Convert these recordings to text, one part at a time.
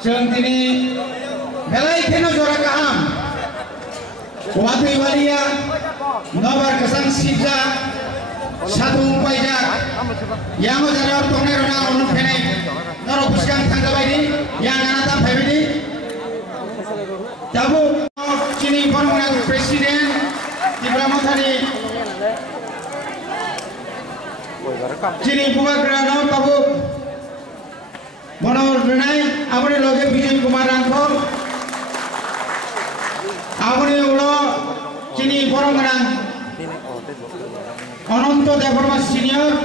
Seng tini belai kena jora kaham. Waktu walia nobar kesan sibza satu upaja yang ujar orangnya orang orang kene noro puskan tangga ini yang anata family tabu cini formulan presiden di Brahmatani cini buka gerano tabu Monor Renai, apne loge Vijay Kumar Rathore, apne ulo cini Borongana, Ananto Devarma Senior,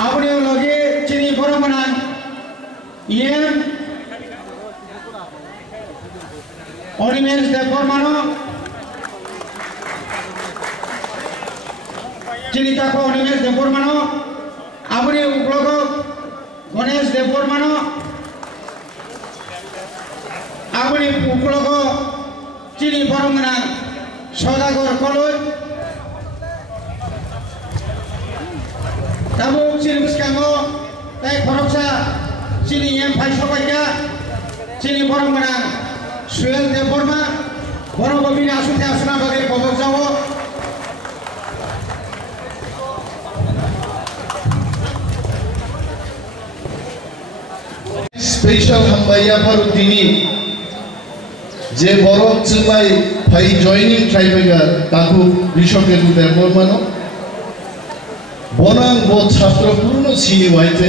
apne loge cini Borongana, Ian, Orimes Devarmano, cini tako Orimes Devarmano, apne ulo Ganesh Devarmano, Abuni Uklogo, Chini Borongana, Sodagor Koloi, Tabu Chini Biskango, Tai Koroksa, Chini Yem Paisopaya, Chini Borongana, Suel Devarma, Borogobina Asutya Asuna Bagay Bogozawo. Special hambaya Farudini je borok chumai phai joining tribega taku rishoketu Devarmano bonang bo chhatra purno chini waite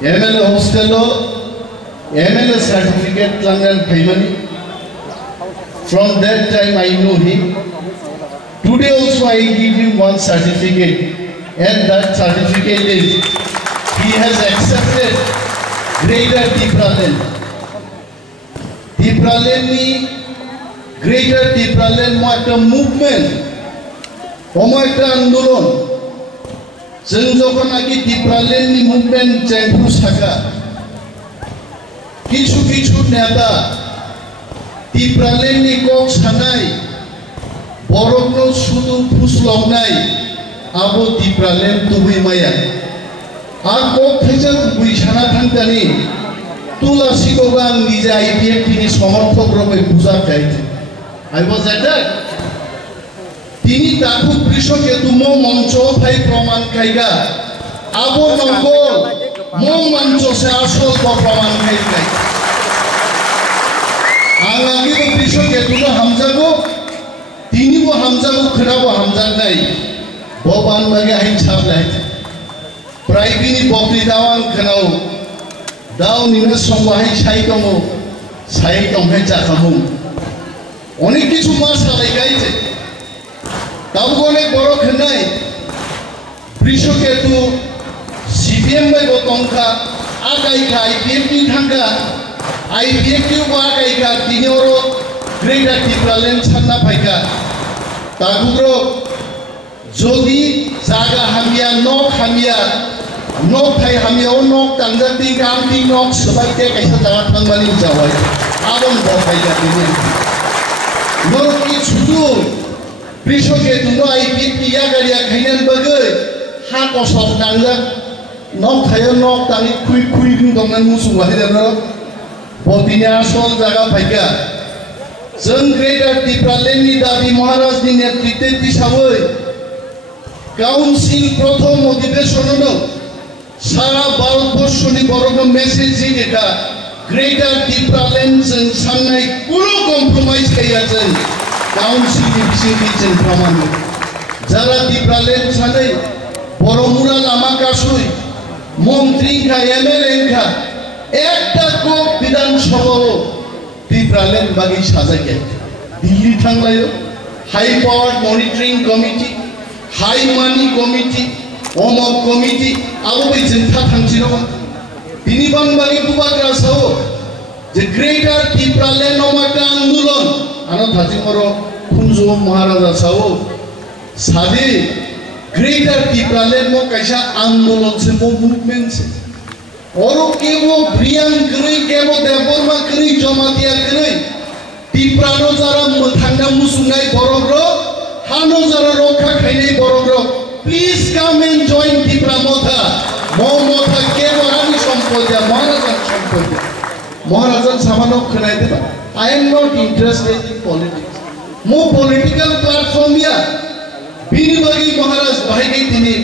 MLA hostelo MLA certificate langan phaimani. From that time I know him. Today also I give him one certificate, and that certificate is he has accepted Greater Tipraland. Tipraland ni Greater Tipraland mo ekta movement, omo ekta andolon. Jeng jokon agi Tipraland ni movement champu saka. Kichu neta Tipraland ni kok sanai, borokno sudu puslong nai, abo Tipraland tuhui maya. Aku kerja buisana tangkani, tulah si korang nijai IPF ini समर्थक rope pusat kaite. I was at that. Tini takut krisho ke tumo monco phai praman kaiga. Abo nongol, mo monco se asol ko praman kaiga. Anagi ko krisho ke tumo hamzago, tini bo hamzago khera bo hamzag nai. Boban bagi ahin chap lai. Praibini bokri dawang kenau, daw nina songwahi sai kamu hecak kamu. Onik kichu masa lagi kaite. Tahu konek borok kenai, prisho ketu CPM by botongka, agai ka IPF ni thangka, IPF tu agai ka tinoro Greater Tipraland channa paika. Tahu bro, jodi jaga hamia nok hamia. Nok thai hamia nok tangga ting kam ting nok sebaik dia kaisa jangan tangbali jawai abang bawa jati ni nok ki chudu prisho ke tuno IPF ya garia khainan bagai ha kosok tangga nok thai nok tangi kui dongnan musuh wahidana botinya asal jaga paika jeng Greater Tipraland ni dabi Maharaj ni netritwe disawai Council prothom ଅଧିবেশন সারা ভারতবর্ষনি বড় message এটা greater Tipraland সামনে কোনো compromise খাইয়াছেন council বিষয় দিয়েছেন প্রমাণ যারা টিপ্রাল্যান্ড সাথে বড় মুরা লামা কাশুই মন্ত্রী খা এমএলএ খা একটা কোপ বিধানসভা টিপ্রাল্যান্ড বাগি সাজাইকে দিল্লি থাংলায় high power monitoring committee high money committee Omok komiti, aku berjenta tangciro. Ini bang bagi tuan kerasa, the Greater Tipraland nomada andulon, anak hati moro punjo Maharaja sawo, sadi Greater Tipraland mo kaisa andulon se mo movement se. Oro kemo Brian keri, kemo Devarma keri, Jamatia keri, Tiprano jara thangga musungai borogro, hano jara rokha khainai borogro. Please come and join Tipramotha. Mamata কে বরানি সম্পদ মহারাজার সম্পদ মহারাজার সামান্য খনাই দেবা I am not interested in politics mo political platform ya bini bagi maharaj bhai gai tini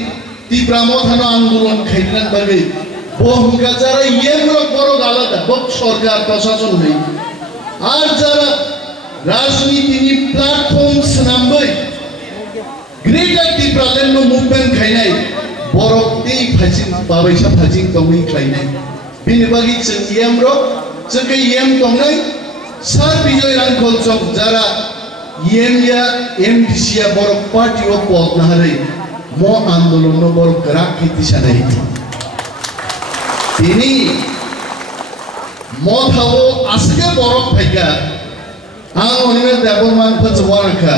তীব্রামথানো আন্দোলন খাইলেন বাগে বহুকা যারা ইয়েগুলো বড় আলাদা বক সরকার প্রশাসন নেই আর যারা রাজনীতি নি প্ল্যাটফর্মস নামবে গ্রেটার তীব্রালেন মুভমেন্ট খাইনাই বরকতেই ফাজিং বাবাইসা ফাজিং তংনি খাইনাই বিনি বাগি जों ইয়েমরো जोंखौ ইয়েম তংনাই সার বিজয় রাংখল চক যারা ইয়েমিয়া এমডিসিয়া বরক পার্টি ও পদ নাহারে mo आंदोलन no bol gerak kiti sana itu. Ini mo thawo asge borok phaika ang onime deborman phajwarka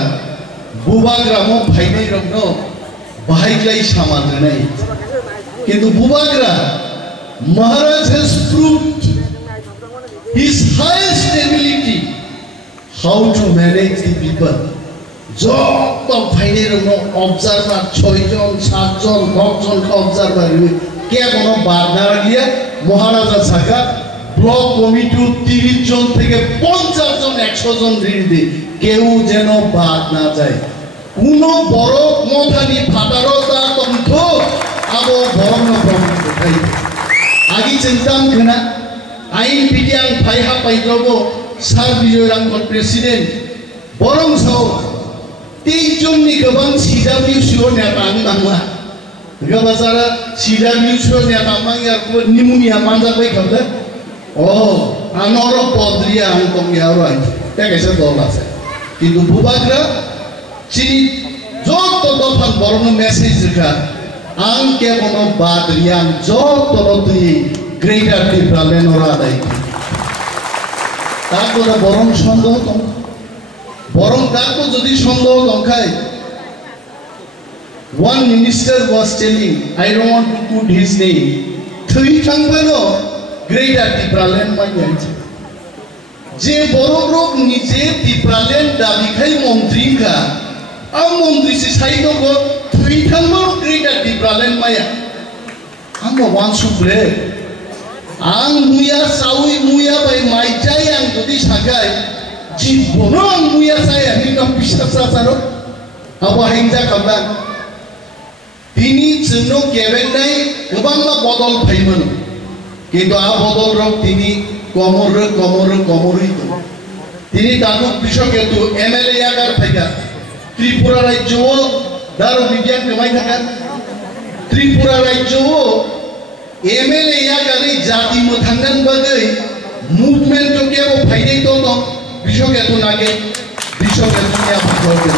bubagra mo phainai rokno bahaiklai samadranai kintu bubagra Maharaj has proved his highest ability how to manage the people. যত ফাইনের observer 6 জন 7 জন 10 জন observer কে কোনো বাদ না রাখিয়া মহারাজা সাকা block committee 30 জন থেকে 50 জন 100 জন ঋণী কেউ যেন বাদ না যায় কোন বড় মথানি ফাটারতা তন্ত্র আবো বরং প্রমাণ দেখাই আগি চিন্তাম কেনা আইন বিজ্ঞান ফাইহা পাইদ্রবো সার বিজয় রাংখল প্রেসিডেন্ট বরং সহ তিনজননি গোবাং সিডাব্লিউসিও নেতা নামা গোবাজারা সিডাব্লিউসিও নেতা মাংয়ার নিমুনিয়া মানজাবাই খাবলে ও আনর পদ্রিয়া আংতং ইয়ারো আই তেকেছে দল আছে কিন্তু বুবাগ্রা চিনি যত দফান বরণ মেসেজ রেখা আং কে কোনো বাদরিয়াং যত তুই গ্রেটার তীব্রালেন ওরা দাই তারপরে বরং সন্দেহ কম বরং তারপর যদি সন্দেহ দংখায় one minister was telling I don't want to put his name থই থাংবানো গ্রেটার তীব্রালেন মাইয়াছে যে বড় লোক নিজে তীব্রালেন দাবি খাই মন্ত্রীকা আম মন্ত্রী সে সাইদক থই থাংবানো গ্রেটার তীব্রালেন মাইয়া আম ওয়ান সুব্রে আং মুয়া সাউই মুয়া বাই মাইচাই আং যদি সাগায় জীবনো আং মুয়া সাই আমি কাম বিশ্বাস আসারো আবো হিংসা খাবলান তিনি জন্য কেবেন নাই গোবাং বদল ফাইমন কিন্তু আ বদল রক তিনি কমরই তো তিনি তাকু কৃষকে তো এমএলএ আগার ফাইকা ত্রিপুরা রাজ্য দারু বিজ্ঞান কমাই থাকা ত্রিপুরা রাজ্য এমএলএ আগারে জাতি মথাঙ্গান বাগৈ মুভমেন্ট কে ও ফাইনাই তো তো কৃষকে তো নাগে কৃষকে তো নিয়া ভাগতে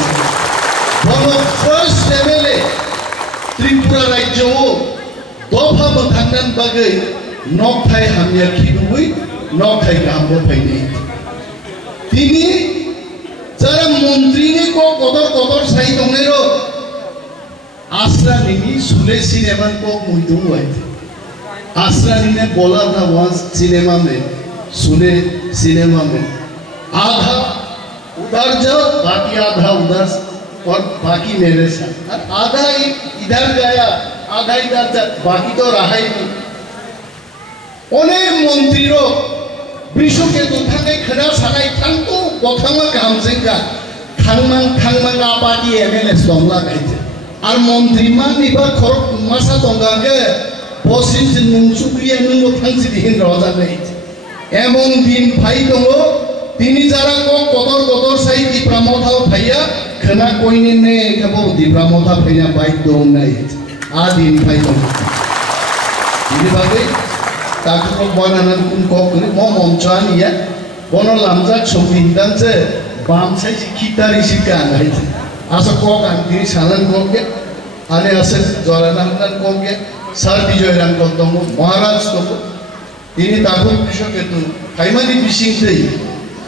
বলো ফার্স্ট এমএলএ ত্রিপুরা রাজ্য দফা মথাঙ্গান বাগৈ নকথাই হামিয়া খিদুই নকথাই গামবো ফাইনাই তিনি যারা মন্ত্রীনি কদর সাই দংনেরো आसरा निनी सुले सिनेमा को मुइदू हुए आसरा ने बोला था वहाँ सिनेमा में सुले सिनेमा में आधा उधर जाओ बाकी आधा उधर और बाकी मेरे साथ आधा इधर गया आधा इधर जा बाकी तो रहा ही नहीं अनेक मंत्री रो विश्व के दुखाने खड़ा सानाई थांग तो बखामा काम सेंगा थांगमांग आपाटी एमएलए सोमला गए আর মন্ত্রীমান এবার খরক মাসা দঙ্গাকে বসিস নুনসুক্রিয়া নুনো থাংসি দিন রজা নেই এমন দিন ভাই দङ তিনি যারা কদর সাই দিপ্রামথাও ভাইয়া খনা কইনে নে কেবো দিপ্রামথা ভাইয়া বাইক দং নাই আ দিন ভাই দङ ini bagai takut bananan kun kok ni mau moncan ya bono lamjak somindang se bam sai kitari sikan hai asa kok antiri salan kok ya ane asa jolanan kok ya sar bijoy ran kok dong maharaj kok ini takut kishok itu kaimani bising dei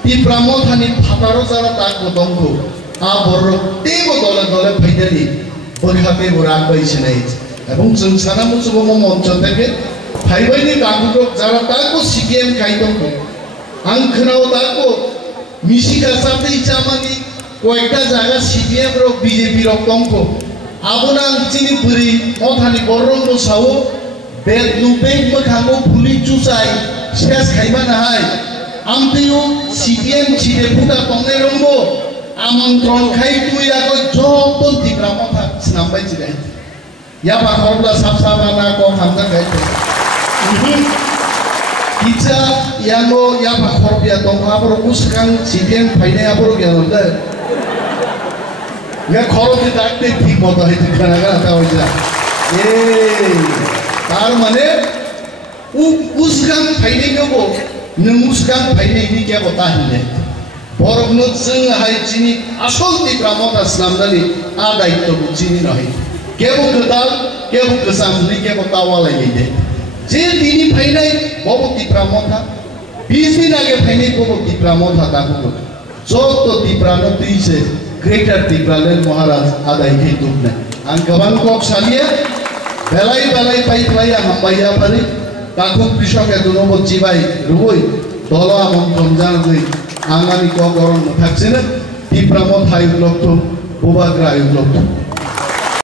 ti pramothani phataro jara tak dong ko a borro tebo dole phaidani borkhate borak baise nai এবং जों साना मुसुबो मঞ্চ থেকে ভাইবাইনি কাকুক যারা তাকো সিকেম খাইদক আং খনাও তাকো মিশিকা সাথে ইচামানি কয়েকটা জায়গা সিপিএম র বিজেপি র কমকো আবনাং চিনি পুরি মথানি বররঙ্গ সাও बेग नुबेग मखांगो पुलिस चुसाई शेष खाइबा नाहाय आमतेयो सीपीएम चिदे पुता तंगै रंगो आमंत्रण खाइ तुयाको जतो दिग्रामा था स्नामबाय चिदे या बाखरब्ला साबसाबा ना को हामजा गाय किचा यांगो या बाखरबिया दंहाबरो कुसकां सीपीएम फाइनाय आबरो गेलदे या खरबि दाकते ठीक मतो हेतु खानागा तावजा तार माने उसगां फाइनायनो नों उसगां फाइनायनि के बता हिने बरगनो जों हायचिनि आसल दिग्रामा स्नामनानि आ दायित्व बुचिनि नहि केबो गोदाल केबो गोसामनि केबो तावालायनि दे जे दिनि फाइनाय बबो दिग्रामा बिसनि नागे फाइनाय बबो दिग्रामा दाबो जतो दिग्रानो तुइसे ग्रेटर दिग्रालेन महाराज आदाय के दुखने आं गोबां कक सालिया बेलाय बेलाय पाइप्लाया हामबाया पारि काकु कृषक एदुनबो जिबाय रुबय दला आमन्त्रण जानानै आंगानि क गरम थाकसेनो दिग्रामा थाय ब्लक तो बोबाग्रा ब्लक